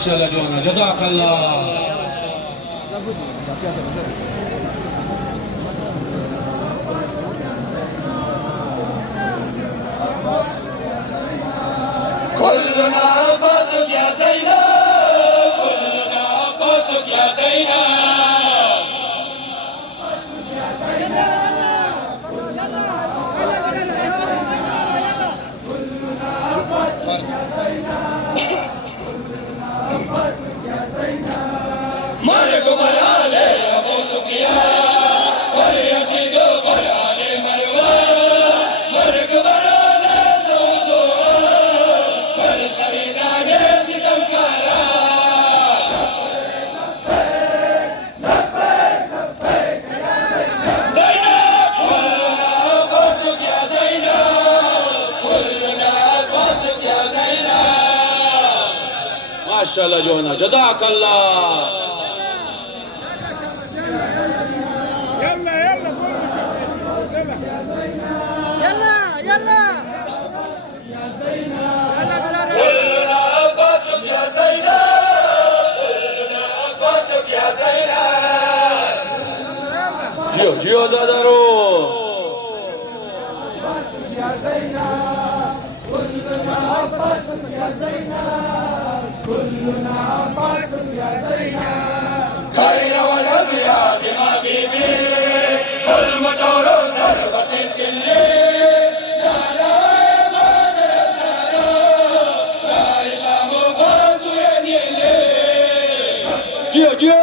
माशाल्लाह जो है ना, जज़ाकल्लाह। كلنا عباسك يا زينب، كلنا عباسك يا زينب. مرق مرآل أبو سفيان واليزيد مرآل مروان، مرق مرآل سعود فالخريدان ستم كارا. زينب كلنا عباسك يا زينب، كلنا عباسك يا زينب. माशाल्लाह जो है ना, जज़ाकल्लाह। كلنا عباسك يا زينب، كلنا عباسك يا زينب. जियो जियो ज़ादारो। خير والأزياد ما بيبي ظلم جور ضربة سلي. لا لا ما درزارو لا إشام بانسو ينيلي. जियो जियो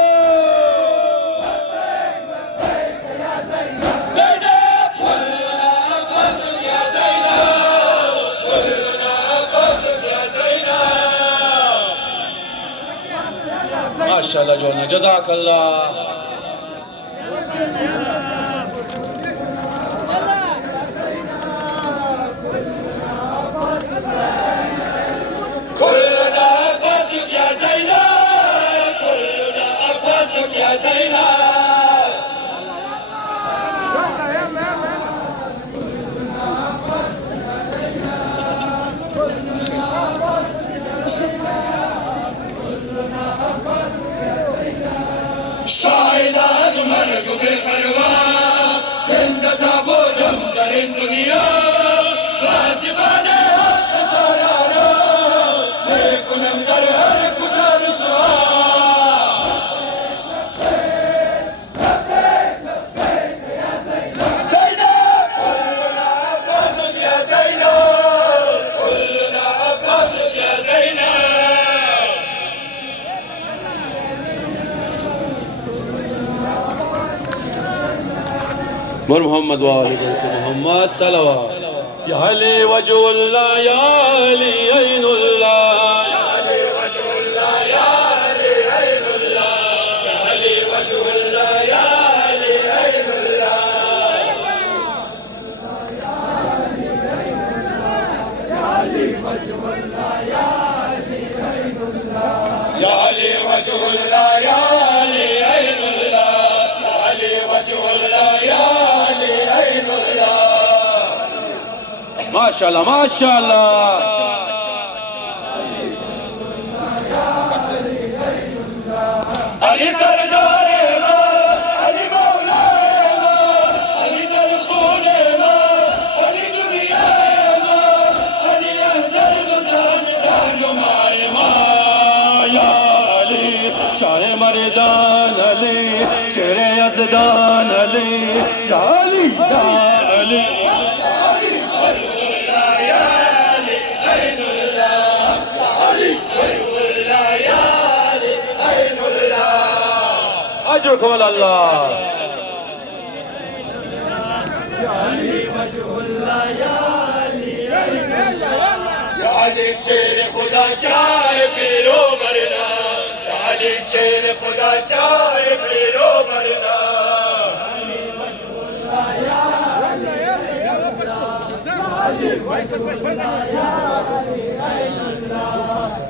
زينب كلنا عباسك يا زينب، كلنا عباسك يا زينب. माशाल्लाह जो है ना, जज़ाकल्लाह। كلنا عباسك يا زينب، كلنا عباسك يا زينب. شايلة مرق بالبروان زندة تابودم در الدنيا غازبانه خسارارا میکنم در هر کجا رسوا. زینب كلنا عباسك يا زينب، كلنا عباسك يا زينب. مر محمد وآل بيت محمد صلوات. يا علي وجه الله، يا علي عين الله، يا علي وجه الله، يا علي عين الله، يا علي وجه الله، يا علي عين الله. يا علي وجه الله، يا علي عين الله، يا علي وجه الله، يا علي عين الله. माशाल्लाह माशाल्लाह। علي سردار ما، علي مولاي ما، علي درخون ما، علي دنيا ما، علي اهدر غزان رهنمای ما. يا علي شار مردان علي، شیر یزدان علي، يا علي يا علي. أجركم على الله. يا علي شیر خدا شاه پیرو برنا، يا علي شیر خدا شاه پیرو برنا.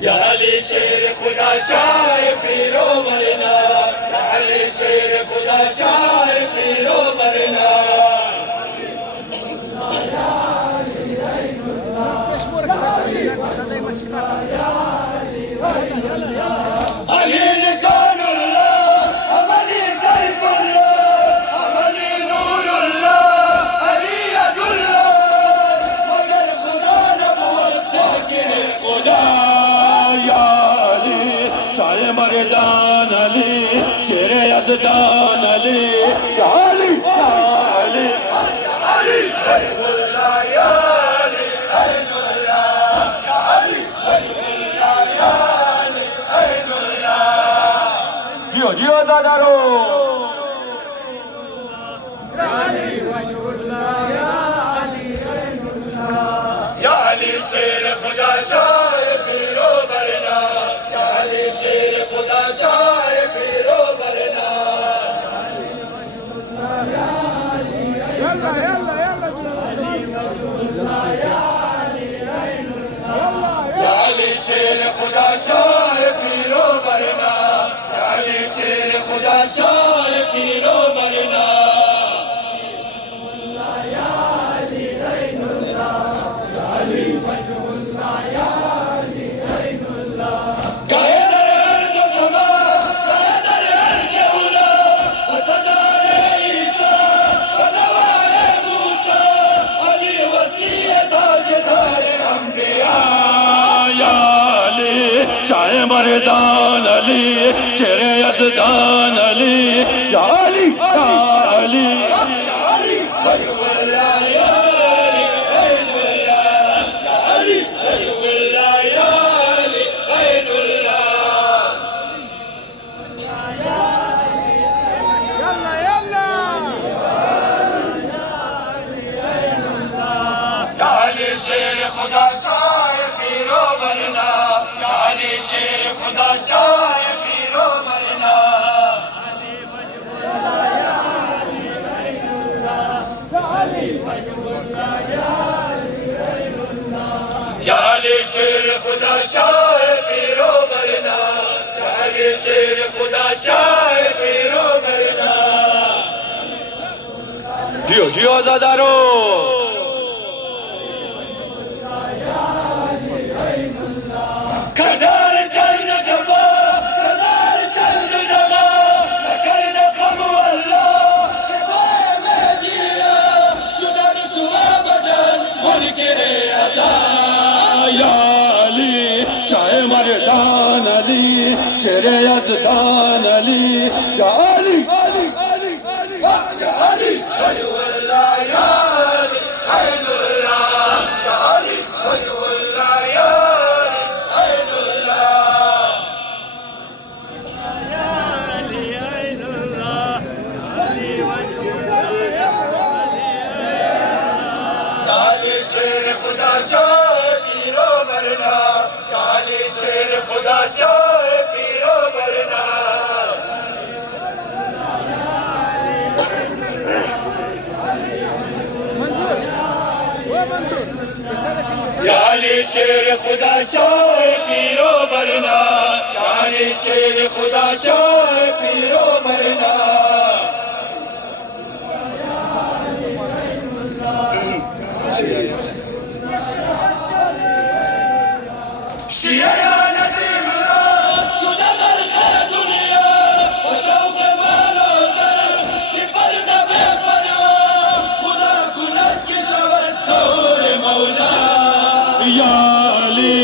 يا علي شیر خدا شاه پیرو برنا، يا علي شیر خدا شاه پیرو برنا. या अली शेर खुदा शाह पीरो बरना या अली शेर खुदा शाह पीरो बरना या अली शेर खुदा शाह पीरो बरना या अली शेर खुदा शाह पीरो बरना मर्दान अली चेहरे यज़दान अली या अली या अली शेर खुदा शाह पीरो बरना या अली शेर खुदा शाह पीरो बरना या अली शेर खुदा शाह पीरो बरना या अली शेर खुदा शाह पीरो बरना जियो जियो ज़ादारो मर्दान अली चेहरे यज़दान अली या अली अली अली अली या अली वजहुल्लाह या अली ऐनुल्लाह या अली वजहुल्लाह या अली ऐनुल्लाह या अली ऐनुल्लाह अली वजहुल्लाह या अली शेर खुदा शाह पीरो बरना या अली शेर खुदा शाह पीरो बरना या अली शेर खुदा शाह पीरो बरना या अली शेर खुदा शाह पीरो बरना शिया नदीम शुदा गर्क दुनिया और शौक मालो सर सिपर दबे परवा खुदा कुलत की शवसूर मौला या अली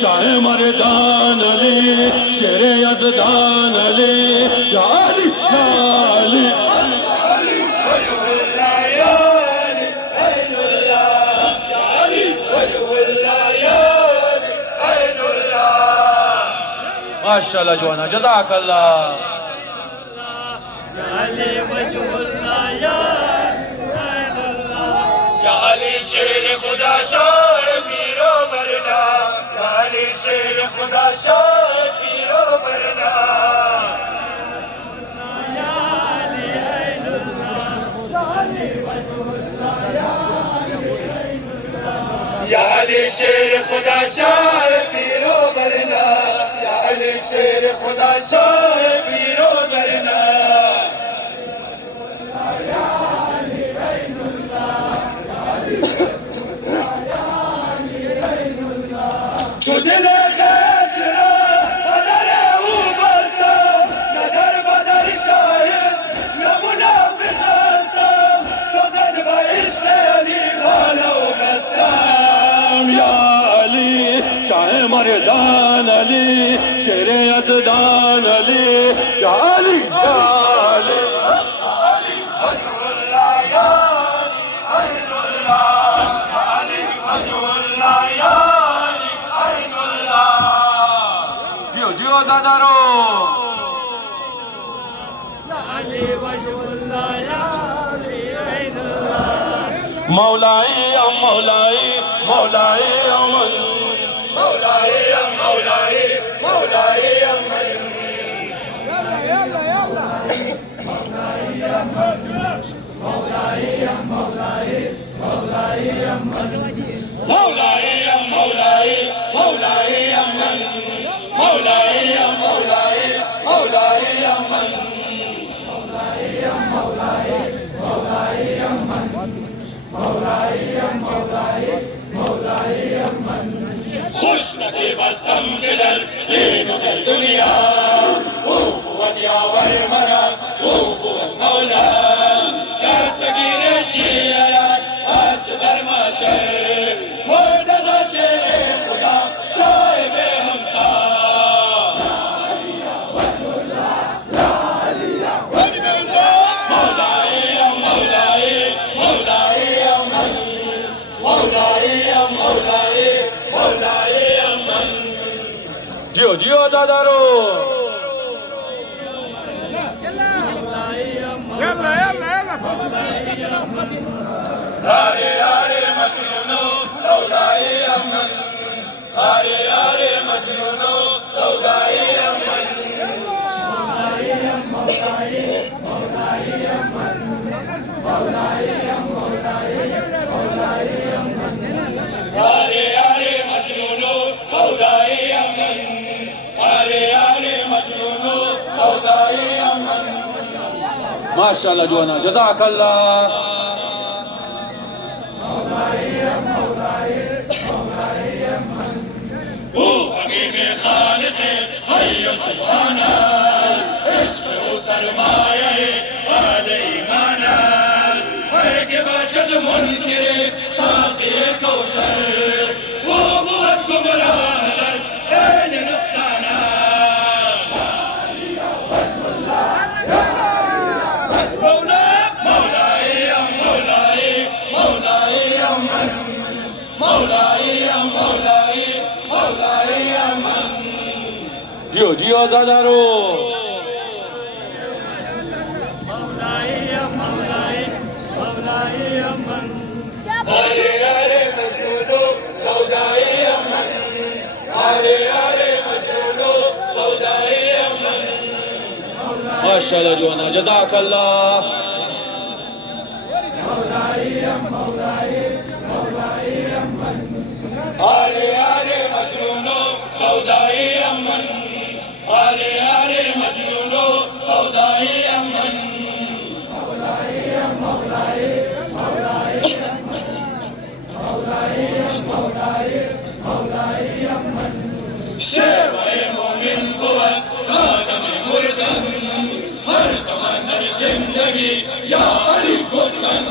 शाह मर्दान अली शेरे यज़दान अली या अली या अली माशाअल्लाह जवाना जज़ाकल्लाह या अली शेर खुदा शाह पीरो बरना या अली शेर खुदा शाह पीरो बरना या अली शेर खुदा शाह पीरो बरना या अली शेर खुदा शाह पीरो बरना दिल खसरा बदर बस्ता नदर बदर शाहिद न मुनाफिक हस्ता तो दन इश्क अली वाला बस्ता या अली शाह मर्दान अली शेरे यज़दान अली या अली या अली जियो ज़ादारो या अली वजहुल्लाह या अली ऐनुल्लाह مولاي يا مولاي مولاي يا من مولاي يا مولاي مولاي يا من يلا يلا مولاي يا مولاي يا مولاي مولاي يا مولاي يا مولاي مولاي يا من مولاي يا مولاي مولاي يا من مولاي يا مولاي مولاي يا مولاي يا مولاي يا خوش نصیب هستم که در این و در دنیا او بود یاور مرا او بود مولا دستگیر شیعیت است در محشر مرتضی شیر خدا شاهد همتا مولاي يا مولاي مولاي يا من مولاي يا مولاي مولاي يا من جیو جیو زادارو يلا هاري هاري مجنون سودائي يا من هاري هاري مجنون سودائي يا من هاري هاري مجنون سودائي يا من هاري هاري مجنون سودائي يا من माशाल्लाह जोना जज़ाकल्लाह هو حبيب خالق حي سبحانه عشقه سرمایه آل ایمانه هر که باشد منکر ساقی کوثر او بود گمراه در عین نقصانه مولاي يا مولاي مولاي يا من مولاي يا مولاي مولاي يا من जियो जियो زادارو هاري هاري مجنون سودائي يا من هاري هاري مجنون سودائي يا من माशाल्लाह जोना जज़ाकल्लाह هاري هاري مجنون سودائي يا من هاري هاري مجنون سودائي يا من شیوه مومن بود قدم مردن هر زمان در زندگی یا علی گفتن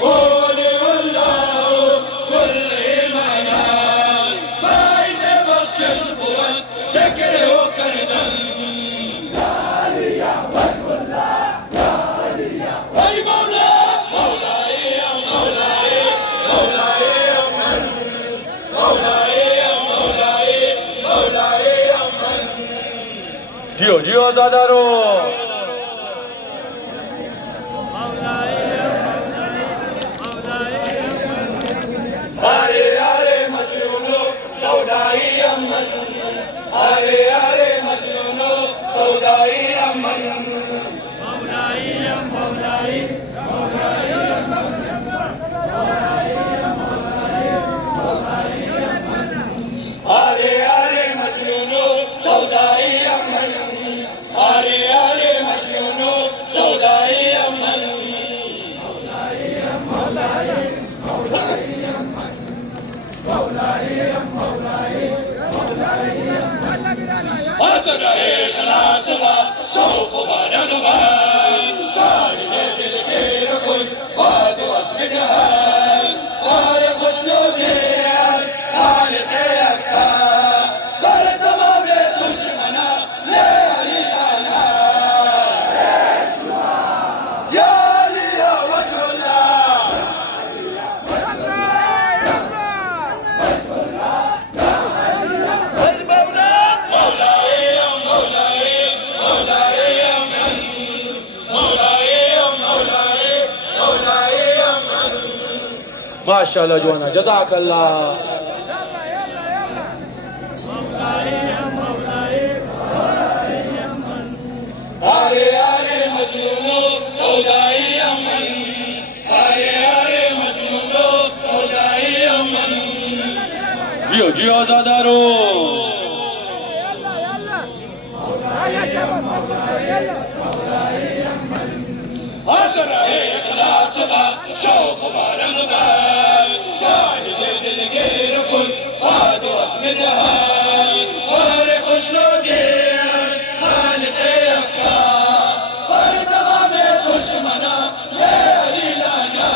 او علی والله کل ایمانان باعث بخشش بود ذکر او کردن ای مولا مولاي یا مولاي مولاي یا من مولاي یا مولاي مولاي یا من जियो जियो زادارو هاري هاري مجنون سودائي يا من هاري هاري مجنون سودائي يا من هاري هاري مجنون سودائي يا من هاري هاري مجنون سودائي يا من حسن عيش ناسبة شوق ونغمة شاهد دل غير كل بعد واسمدها آي خشنودين خالق يكا بر تمام دشمنا ليالي أنا يا علي يا وجه الله المولى مولاي يا مولاي مولاي يا ما شاء الله جوانا جزاك الله. آره آره مجنونو سودایی من، آره آره مجنونو سودایی من. جیو جیو زادارو حاضر اخلاص با شوق و رغبت، شاهد دلگیر کن باد و عزم دهن. بار خوشنودی خالق افکار، بار تمام دشمنا یه علی لانا.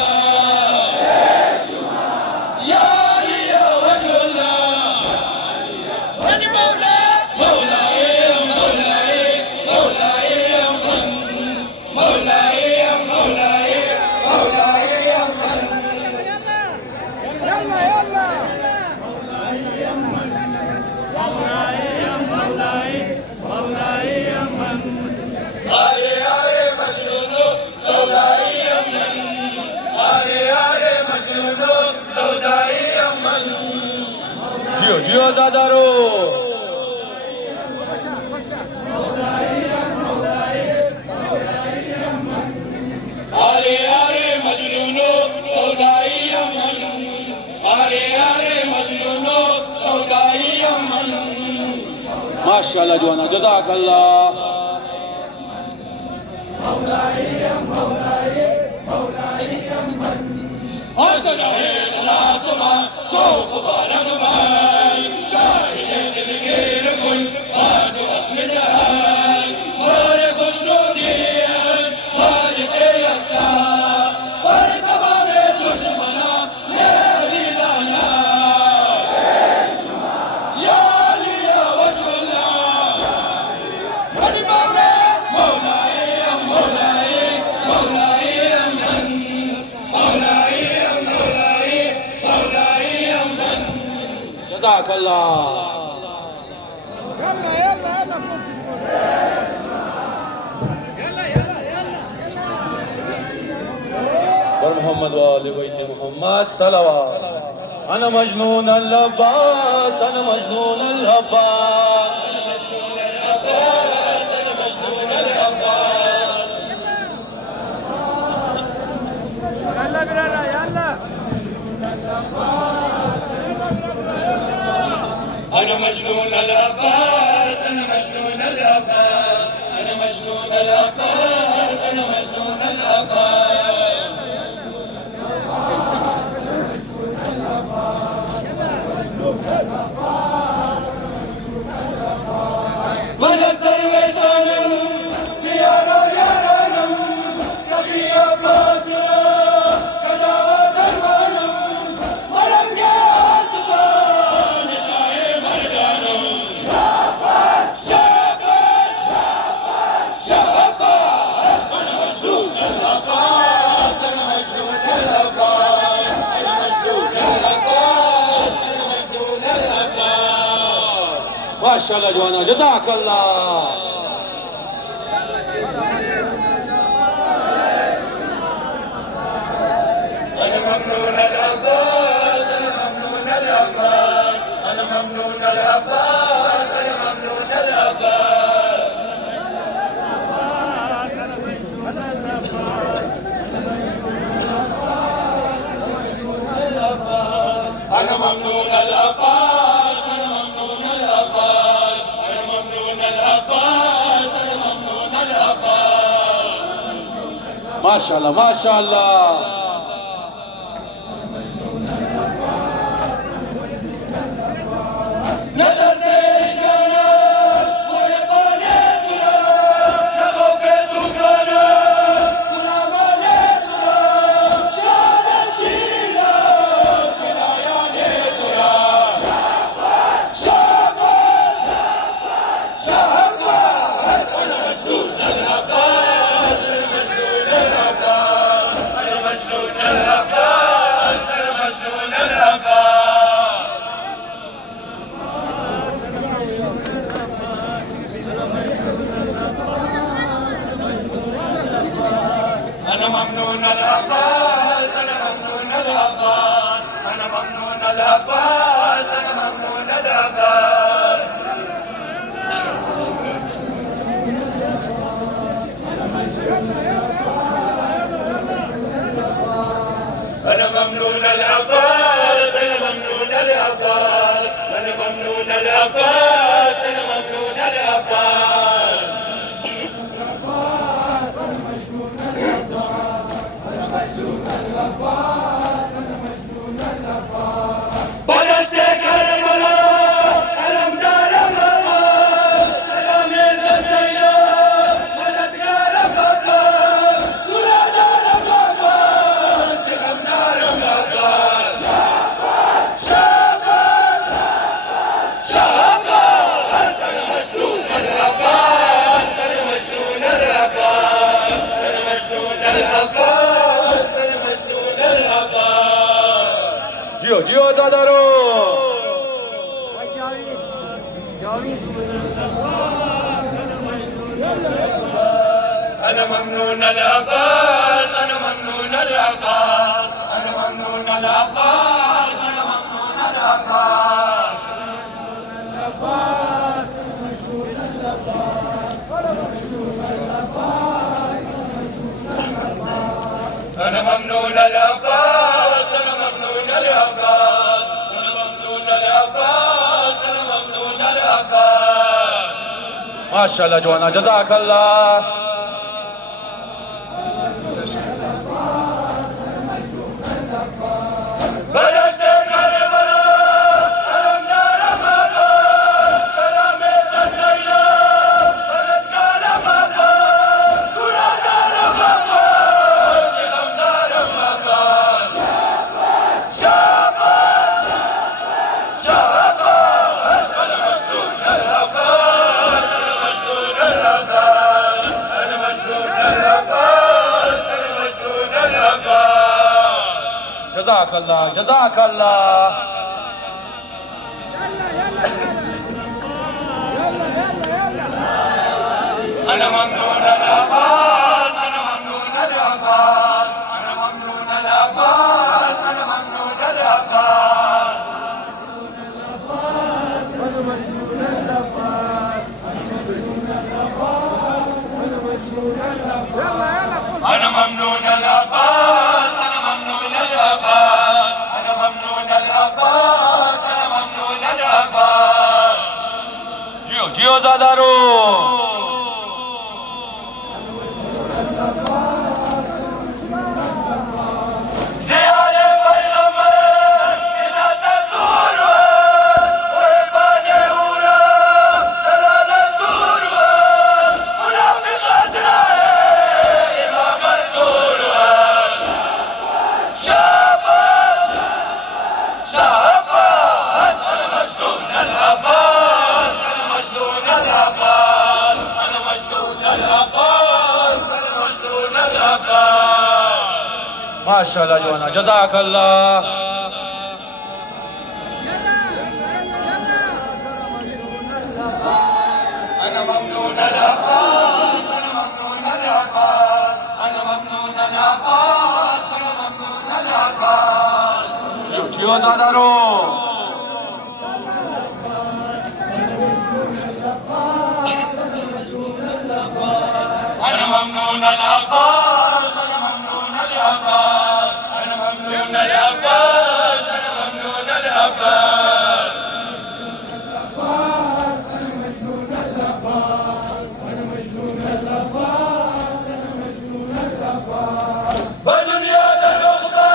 یا علی یا وجه الله یعنی مولا، مولای مولای مولای من، مولای مولای مولای من. آره آره مجنونو سودایی من، آره آره مجنونو سودایی من. جیو جیو زادارو آره آره مجنونو سودایی من، آره آره مجنونو سودایی من. ما شاء الله جوانا جزاك الله. حاضر اخلاص ما شوق و رغبت، شاهد دلگیر کن باد و عزم دهن. بار خوشنودی خالق افکار، بار تمام دشمنا یه علی لانا. یا علی یا وجه الله یعنی مولا، مولای مولای مولای من، مولای مولای مولای من. جزاك الله. محمد وآل بيت محمد صلوات. أنا مجنون اللباس، أنا مجنون اللباس. أنا مجنون العباس. يلا بلالا يلا. أنا مجنون العباس، أنا مجنون العباس، أنا مجنون العباس، أنا مجنون العباس. ونزل وشانم زيارة يارانم، سخي عباسنا كدا دربانم، ملك يا سلطان شاه مردانم. شعباس شعباس أنا مجنون العباس، أنا مجنون العباس، أنا مجنون العباس، أنا مجنون العباس. ما شاء الله جوانا جزاك الله. أنا ممنون العباس، أنا ممنون العباس، أنا ممنون العباس، أنا ممنون العباس. أنا ممنون العباس، أنا ممنون العباس، أنا ممنون العباس، أنا ممنون العباس. ما شاء الله ما شاء الله. نظر سے جانا وہ بانے ترا، نہ خوف طوفانا غلام نے ترا. شادت شیلا خدایان ترا. شعباس شعباس أنا مجنون العباس، أنا مجنون العباس، أنا مجنون العباس أنا ممنون العباس أنا ممنون العباس أنا ممنون العباس أنا ممنون العباس أنا ممنون العباس بلشت كربلاء علمدار الغمام سلامي للزينب ولد يا رقبة ولاد العباس شغمنا العباس شاباس شاباس أنا مجنون العباس أنا مجنون العباس أنا مجنون العباس أنا مجنون العباس جيو جيو زادارو أنا ممنون العباس أنا ممنون العباس أنا ممنون العباس أنا ممنون العباس أنا ممنون العباس أنا ممنون العباس أنا ممنون العباس أنا ممنون العباس ما شاء الله جوانا جزاك الله بلشت كربلاء علمدار الغمام سلامي للزينب ولد العباس ولاد العباس شغمدار العباس شاباس شاباس أنا مجنون العباس أنا مجنون العباس أنا مجنون العباس أنا مجنون العباس جزاك الله جزاك الله أنا ممنون العباس أنا ممنون العباس أنا ممنون العباس أنا ممنون العباس أنا ممنون العباس أنا ممنون العباس أنا ممنون العباس أنا ممنون العباس جيو جيو زادارو زيادة بيغمبر إذا سدور وإبادة أولى سلالة الدور منافق أزرائيل إمام الدور شاباس شاباس أنا مجنون العباس أنا مجنون العباس أنا مجنون العباس أنا مجنون العباس ما شاء الله جوانا جزاك الله أنا ممنون العباس أنا ممنون العباس أنا ممنون العباس أنا ممنون العباس جيو جيو زادارو أنا ممنون العباس أنا ممنون العباس أنا ممنون العباس أنا ممنون العباس بدنيا النخبة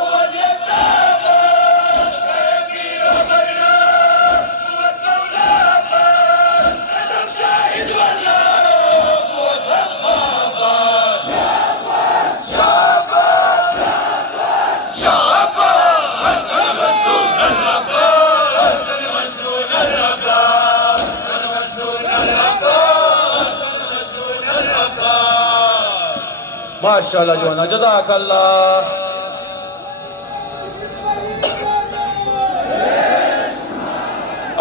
ودي الدابة شايفي عمرنا قوة دولة قسم شاهد ولا قوة الغابة شابة شابة أنا مجنون العباس أنا مجنون العباس أنا مجنون العباس أنا مجنون العباس ما شاء الله جوانا جزاك الله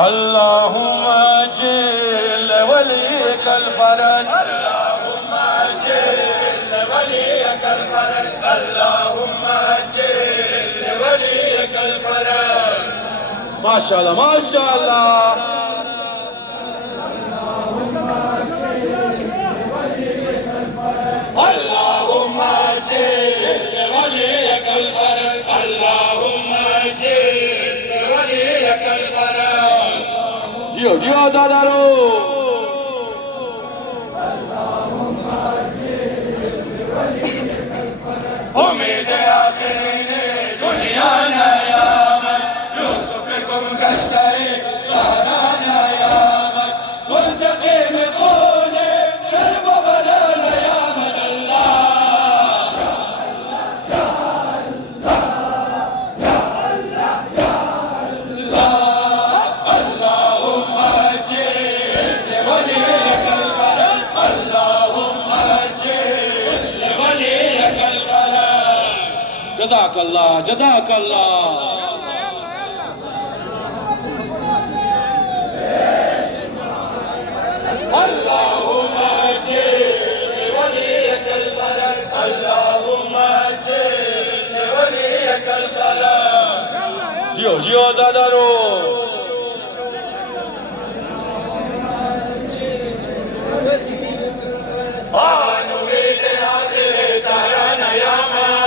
اللهم اجل وليك الفرج اللهم اجل وليك الفرج اللهم اجل وليك الفرج ما شاء الله ما شاء الله. اللهم اجل وليك الفرج اللهم اجل وليك الفرج جيو جيو آزادارو. امید آخرین دنیانا یا من یوسف گم گشته زهرانا یا من منتقم خون کربلانا یا من اللهم اجل وليك الفرج اللهم اجل وليك الفرج جزاك الله جزاك الله. اللهم اجل وليك الفرج اللهم اجل وليك الفرج جيو جيو آزادارو. امید آخر زهرانا یا من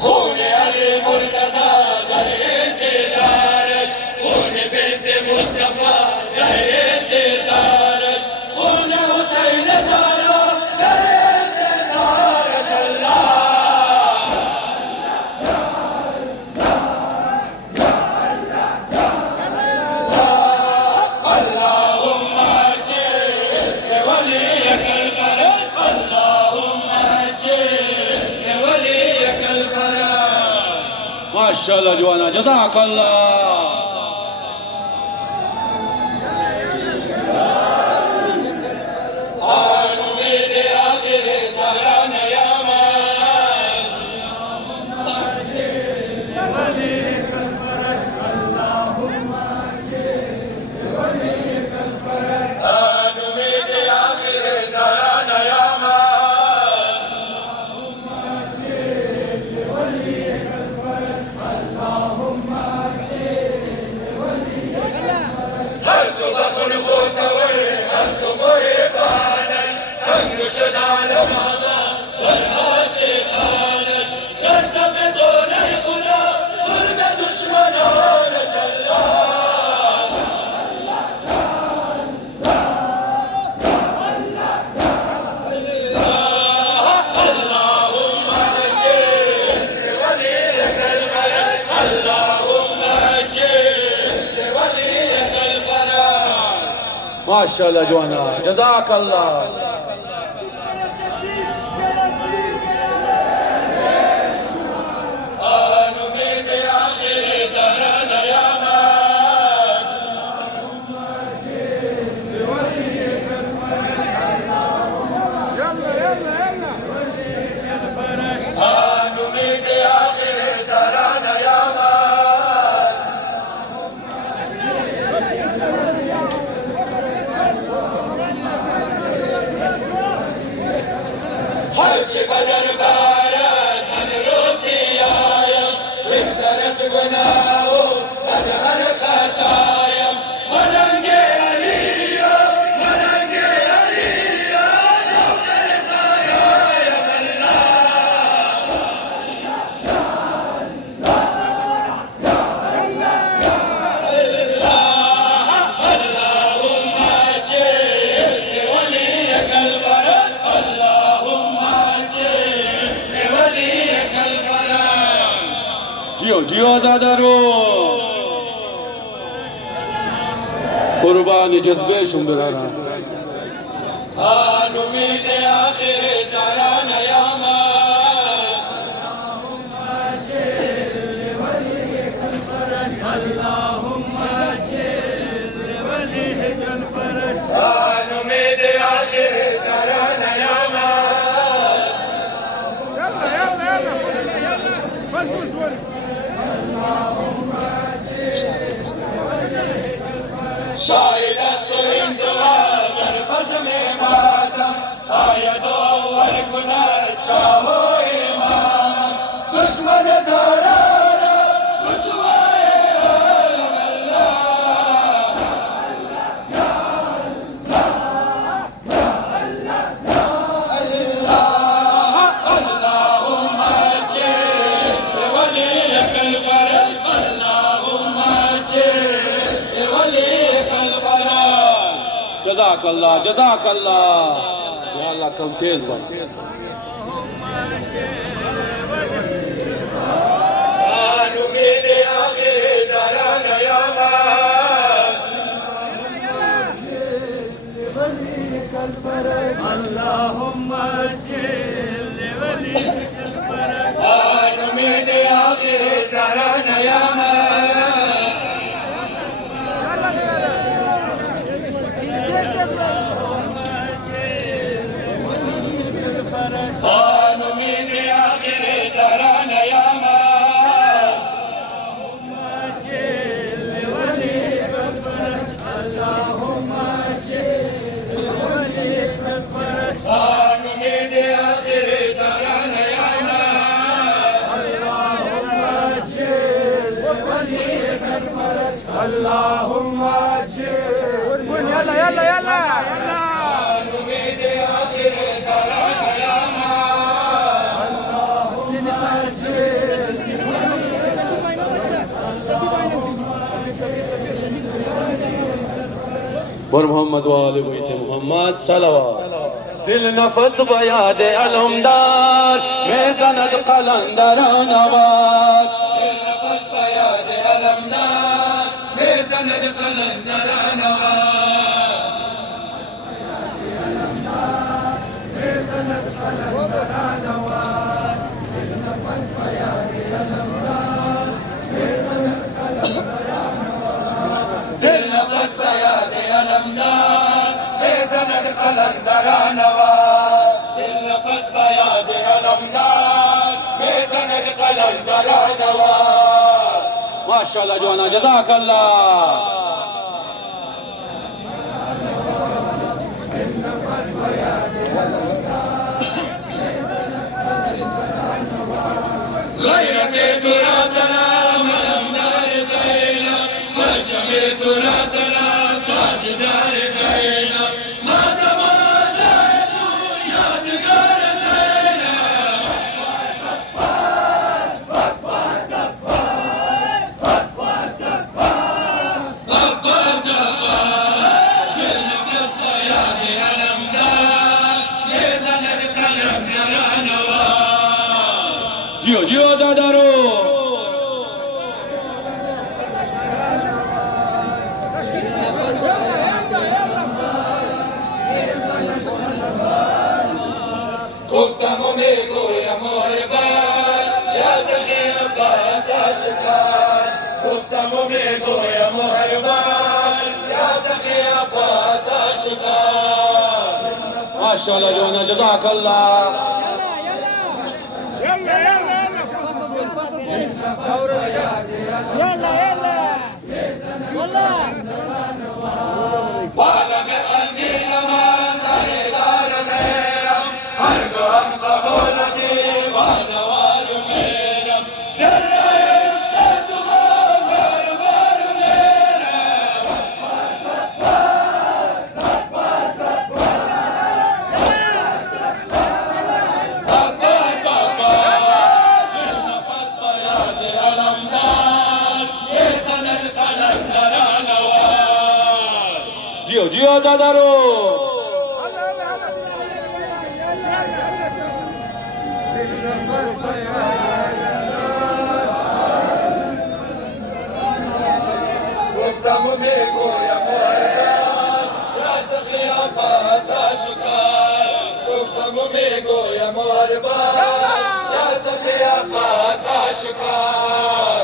خون علی مرتضی در انتظارش خون بنت مصطفی در انتظارش خون حسین زهرا در انتظارش اللهم اجل وليك الفرج اللهم اجل وليك الفرج ما شاء الله جوانا جزاك الله. امید آخر زهرانا یا من امید آخر زهرانا یا من هر صبح خلقوتوي أصدقوا يبانش تنقشد على بعضا والعاشقانش يستفزون خدا ظلم دشمنانش اللهم اجل وليك الفرج اللهم اجل وليك الفرج ما شاء الله جوانا جزاك الله. امید آخر زهرانا یا من يلا يلا يلا امید آخر زهرانا یا من هرچی بدر بارد من روسیایم بگذر از گناه و از هر خطایم ملنگ علیم ملنگ علیم نوکر زهرایم اللهم اجل وليك الفرج اللهم اجل وليك الفرج جيو جيو آزادارو. قربان جذبهشون برارم. امید آخر زهرانا یا من امید آخر زهرانا یا من يلا يلا يلا بس بس شاهد است و این دعا در بزم ماتم باید اول کند شاه و امامم دشمن زرارم رسوای عالم اللهم اجل وليك الفرج اللهم اجل وليك الفرج جزاك الله جزاك الله يا الله كم تيز بان نميد آخر زران يوما اللهم اجل وليك الفرج نميد آخر زران يوما نميد آخر زران يوما اللهم اجل وليك الفرج اللهم اجل وليك الفرج نميد آخر زران يوما اللهم اجل وليك الفرج اللهم اجل يلا يلا يلا نميد آخر زران يوما بر محمد و آل بیت محمد صلوات دل نفس با یاد علمدار میزند قلندران آواز دل نفس بیاد علمدار میزند قلندران دل نفس بیاد علمدار میزند قلندران دل نفس بیاد علمدار میزند قلندران ما شاء الله جوانا جزاك الله غيرك ترى سلام علمدار زينب مرشم ترى سلام تاجدار زينب ما تمازيت يادگار زينب عباس دل نفس بیاد علمدار میزند قلندران جیو جیو زادارو گفتم و میگویم محربان یا سخی عباس عاشقان گفتم و میگویم محربان یا سخی عباس عاشقان ما شاء الله جوانا جزاك الله يلا يلا يلا والله عالم خندی نماز ایدار میرم هر گام قبول دیوان وار میرم در عشق تو بار بار میرم عباس عباس نفس بیاد علمدار میزند قلندران جیو جیو زادارو گفتم و میگویم محربان یا سخی عباس عاشقان گفتم و میگویم محربان یا سخی عباس عاشقان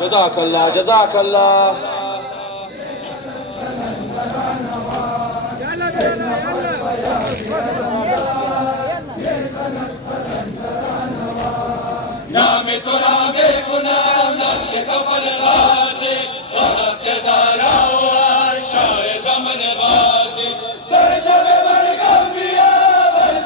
جزاك الله جزاك الله نام تو را بکنم نقش کفن غازی وقت زهرا و شاه زمن غازی در شب مرگم بیا بر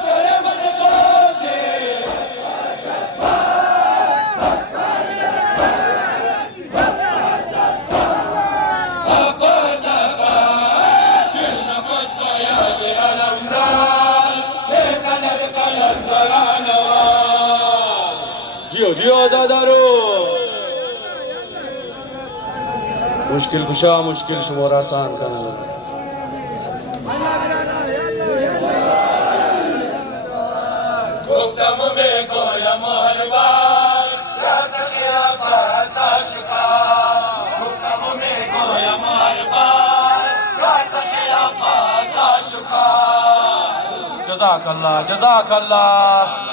آزادارو مشکل کشا مشکل شمار آسان کنه گفتم و میگویم هر بار یا سخی عباس آشکار گفتم و میگویم هر بار یا سخی عباس آشکار جزاک الله جزاک الله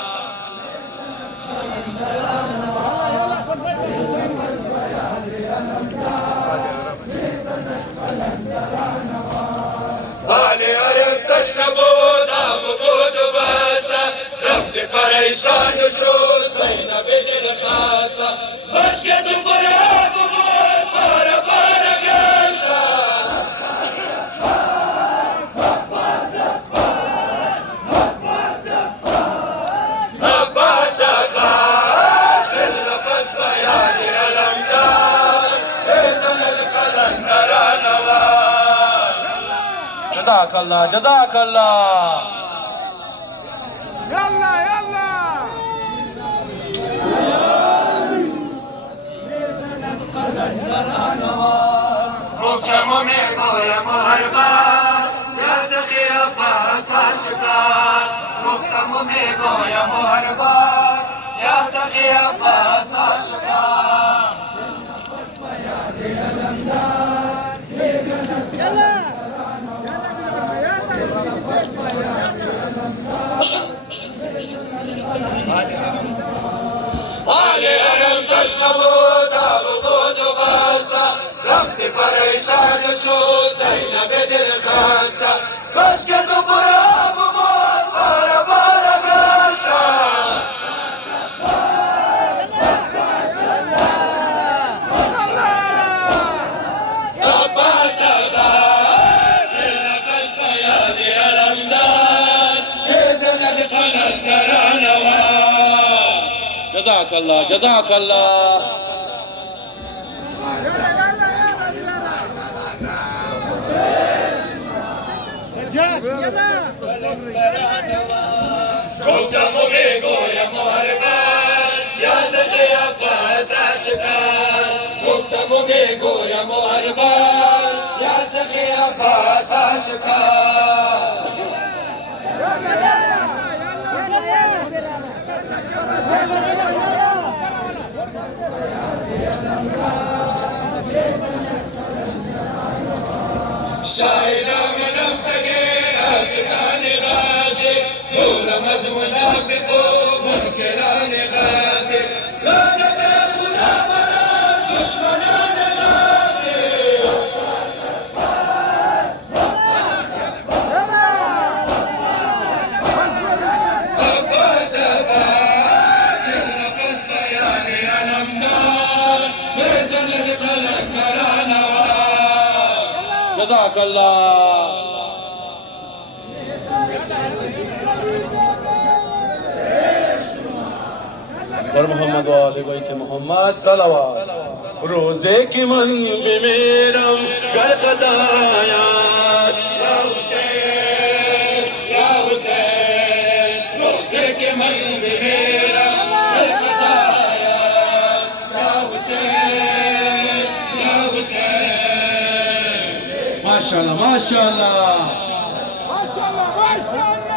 حالی عرب تشنب و دام بود و بسته رفت پریشان و شد زینب دل خسته مشکت و قرآن بود باره باره گشته عباس عباس دل نفس بیانی علمدار بزند قلندر نوار جزاک الله جزاک الله يلا يلا گفتم و میگویم هر بار یا سخی عباس آشکار گفتم و میگویم هر بار یا سخی عباس آشکار حال حرم تشنب و داغ بود و بسته رفت پریشان شد زینب دل خسته مشکت و قرآن بود باره باره گشته عباس عباس دل نفس بیانی علمدار بزند قلندر نوار جزاک الله جزاک الله گفتم و میگویم هر بار یا سخی عباس آشکار گفتم و میگویم هر بار یا سخی عباس آشکار شاهدم نفسك أسكان غازي نور منافق منكران غازي لا تدخل أبدا دشمنان غازي عباس عباد النفس بياني علمدار بزن القلق نوار جزاک الله بر محمد و آل بیت محمد صلوات روزے کی من بمیرم گر قضا آیات یا حسین یا حسین روزے کے من بھی میرا ہر قضایا یا حسین یا حسین ماشاءاللہ ماشاءاللہ ما شاء الله ما شاء الله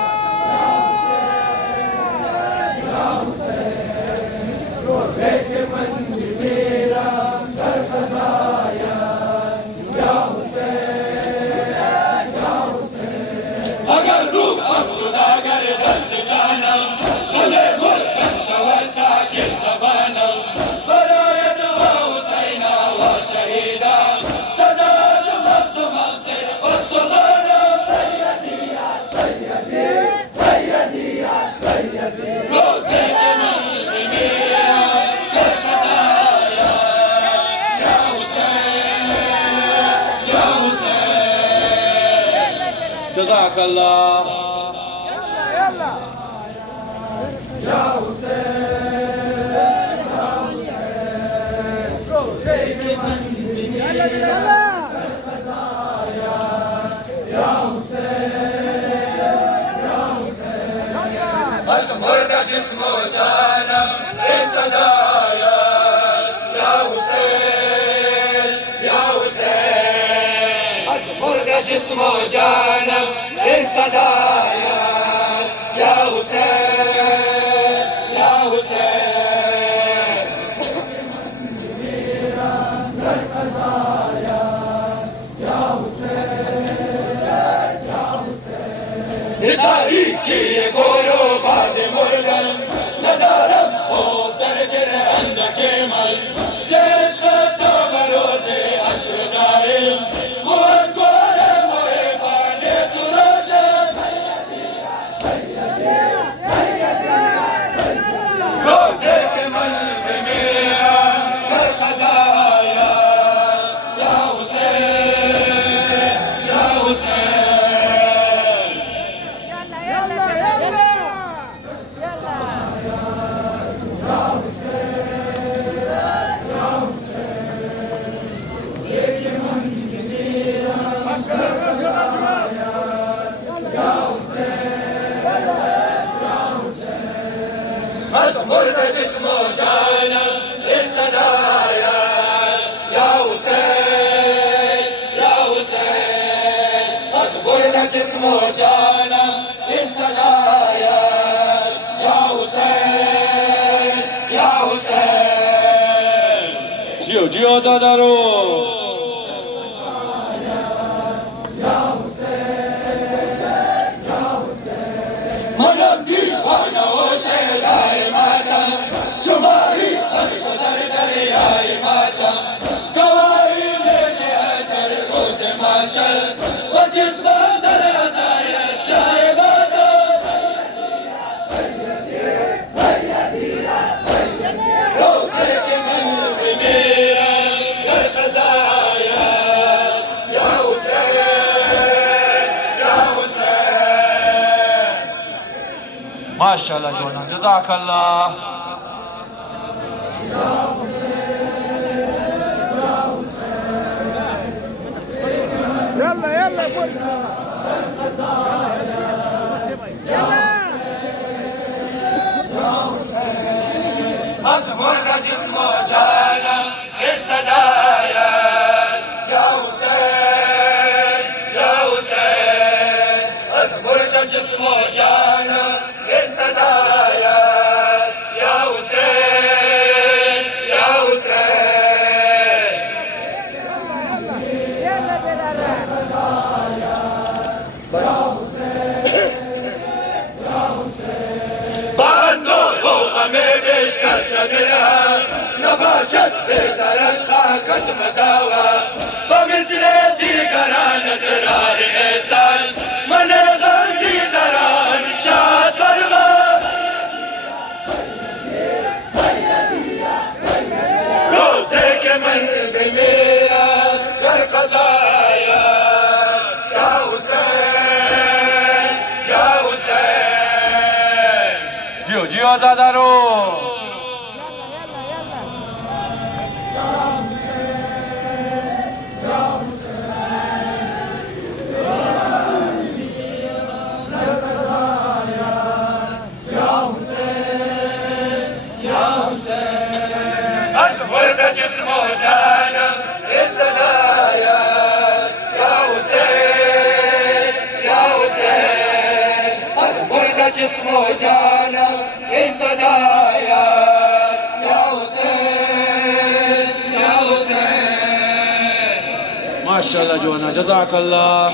اگر روح اب جدا گردن سے جانم ہمیں ملکن شود ساکن زبانم برای دعا حسینہ و شہیدہ صدا مغز مغز استخوانم سیدی یا سیدی سیدی یا سیدی روزے کے من بھی میرا در خزایا یا حسین یا حسین جزاک اللہ يلا از مرد جسم و جانم ای صدا مرد جسم و جانم این صدایا یا حسین یا حسین ستایی که گورو بعد مردم ندارم خوب در دل اندک من زشت تو بروز عشر دارم موت گورم محبان تو روشن روزه که من بمیرم در قضایا یا حسین یا حسین از مرد جسم و جانم این صدایا یا حسین یا حسین از مرد جسم و جانم این صدایا یا حسین یا حسین جیو جیو زادارو منم دیوانه و شیدای ماتم چمایی خلق در دریای ماتم گواهی میده در روز محشر و جسمم در عزایت جای ماتم روزه که من بمیرم در قضایا یا حسین یا حسین ماشاءالله جوانا جزاک الله يلا يلا قول از مرد جسم و جانم این صدایا یا حسین یا حسین از مرد جسم و جانم این صدایا یا حسین یا حسین يلا بلال بانو غم بشکست دلم نباشد بهتر از خاکت مداوا با مثل دیگران اسرار احسان من غم دیگران شاد فرما روزه که من بمیرم در قضایا یا حسین یا حسین جیو جیو زادارو از مرد جسم و جانم این صدایا یا حسین یا حسین از مرد جسم و جانم این صدایا یا حسین یا حسین ماشاءالله جوانا جزاک الله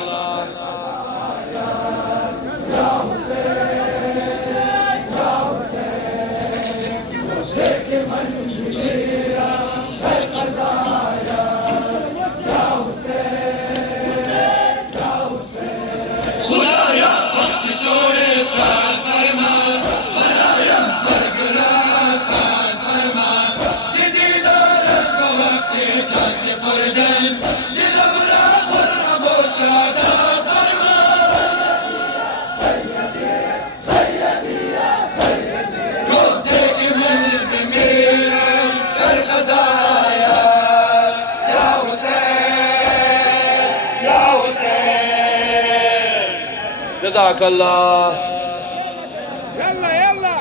خدایا بخشش و احسان فرما برایم هر گناه آسان فرما زدیدار از وقتی جان سپردم دلم را خرم و شاداب فرما روزه که من بمیرم در قضایا یا حسین یا حسین جزاک الله يلا يلا يلا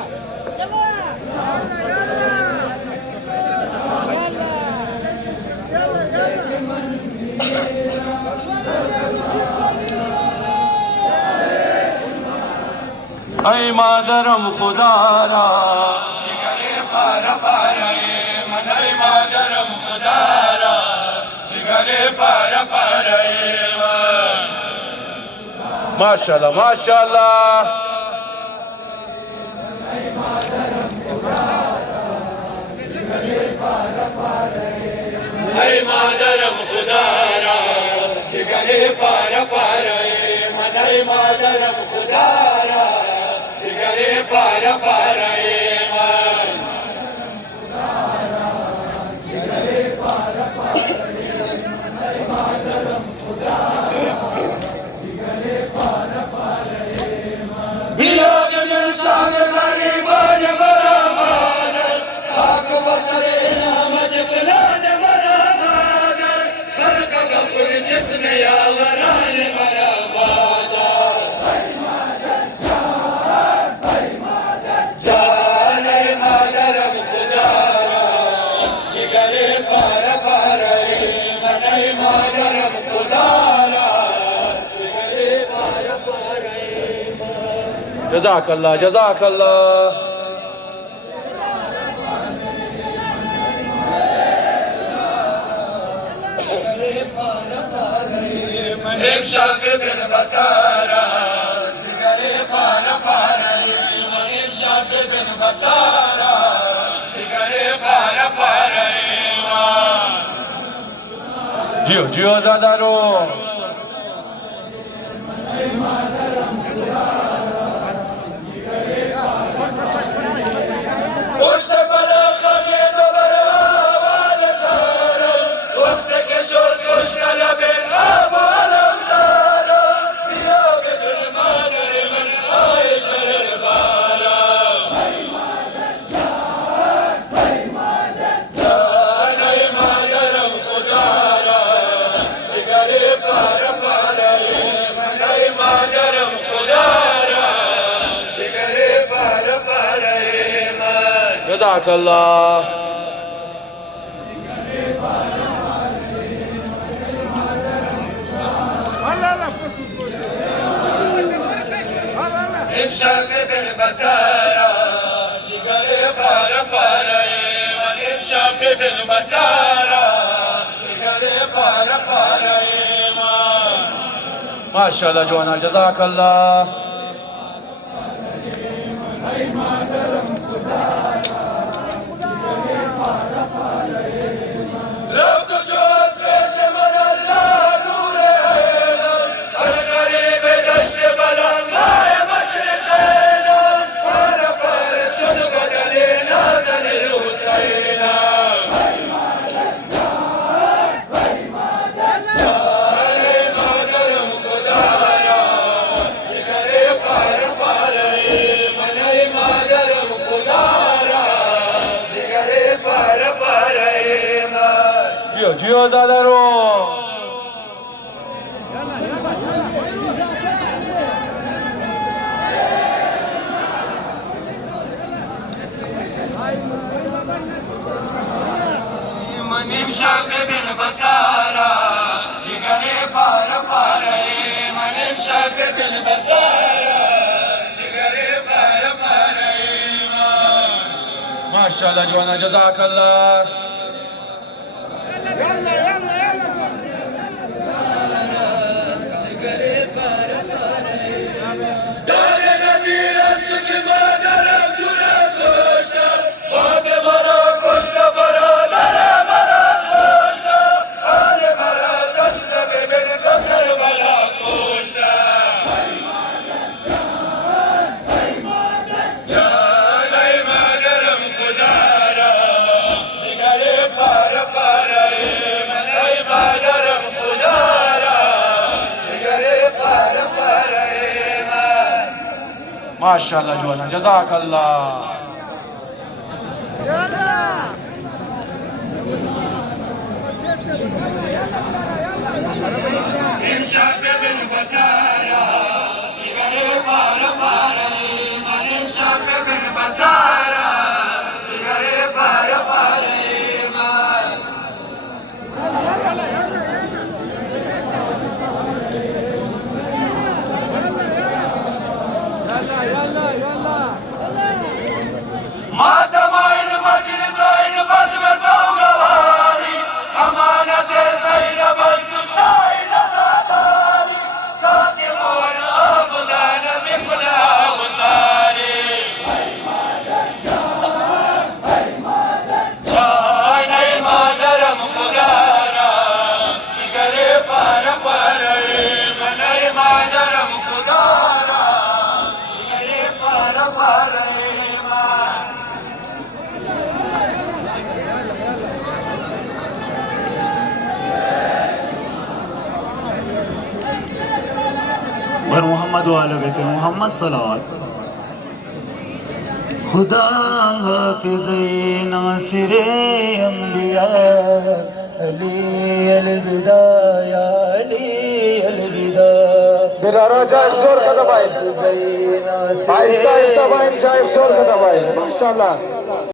ای مادرم خدا را جگر پاره پاره من ای مادرم خدا را جگر پاره پاره من ماشاءالله ماشاءالله ای مادرم خدا را جگر پاره پاره من ای مادرم خدا را جگر پاره پاره من بیاد انسان غریبان برآمد خاک و بصر احمد فلان برآمد خلق بخور جسم یاوران برآمد جان ای مادرم خدا را جگر پاره پاره من ای مادرم خدا را جگر پاره پاره جزاك الله جزاك الله امشب ببین بسارا جگری پاره پاره امشب ببین بسارا جگری پاره پاره جیو جیو زادارو پشت پلا خمی دوباره آباد زارم وقت که شد کشکل به آب و علم دارم بیا به دل مادر من آی شهر بارم جان ای مادرم خدا را جگر پاره پاره من ای مادرم خدا را جگر پاره پاره من جزاك الله امشب ببین بسارا جگر پاره پاره من امشب ببین بسارا جگر پاره پاره من ماشاءالله جوانا جزاك الله لب تو جز پیش من الله نور عینم هر غریب دشت بلند ماه مشرق عینم پاره پاره شد بدن نازن حسینم جان ای مادرم خدا را جگر پاره پاره من ای مادرم خدا را جگر پاره پاره من جیو جیو زادارو من امشب ببین بسارا جگر پاره پاره من امشب ببین بسارا جگر پاره پاره من ماشاءالله جوانا جزاك الله يلا يلا يلا دار غمیر است که مادرم تو را کشتم باب مرا کشته برادر مرا کشته حال مرا داشته ببین به کربلا کشته جان ای مادرم خدا را جگر پاره پاره من ای مادرم خدا را جگر پاره پاره من ماشاءالله جوانا جزاك الله امشب ببین بسارا جگر پاره پاره من امشب ببین بسارا جگر پاره پاره من يلا और मोहम्मद वाले बेटे मोहम्मद सलावत खुदा हाफिज़ नासिर अंबिया अली अलविदा या अली अलविदा बिरारा चाहे शोर का दबाए आहिस्ता आहिस्ता भाई चाहे शोर का दबाए माशाल्लाह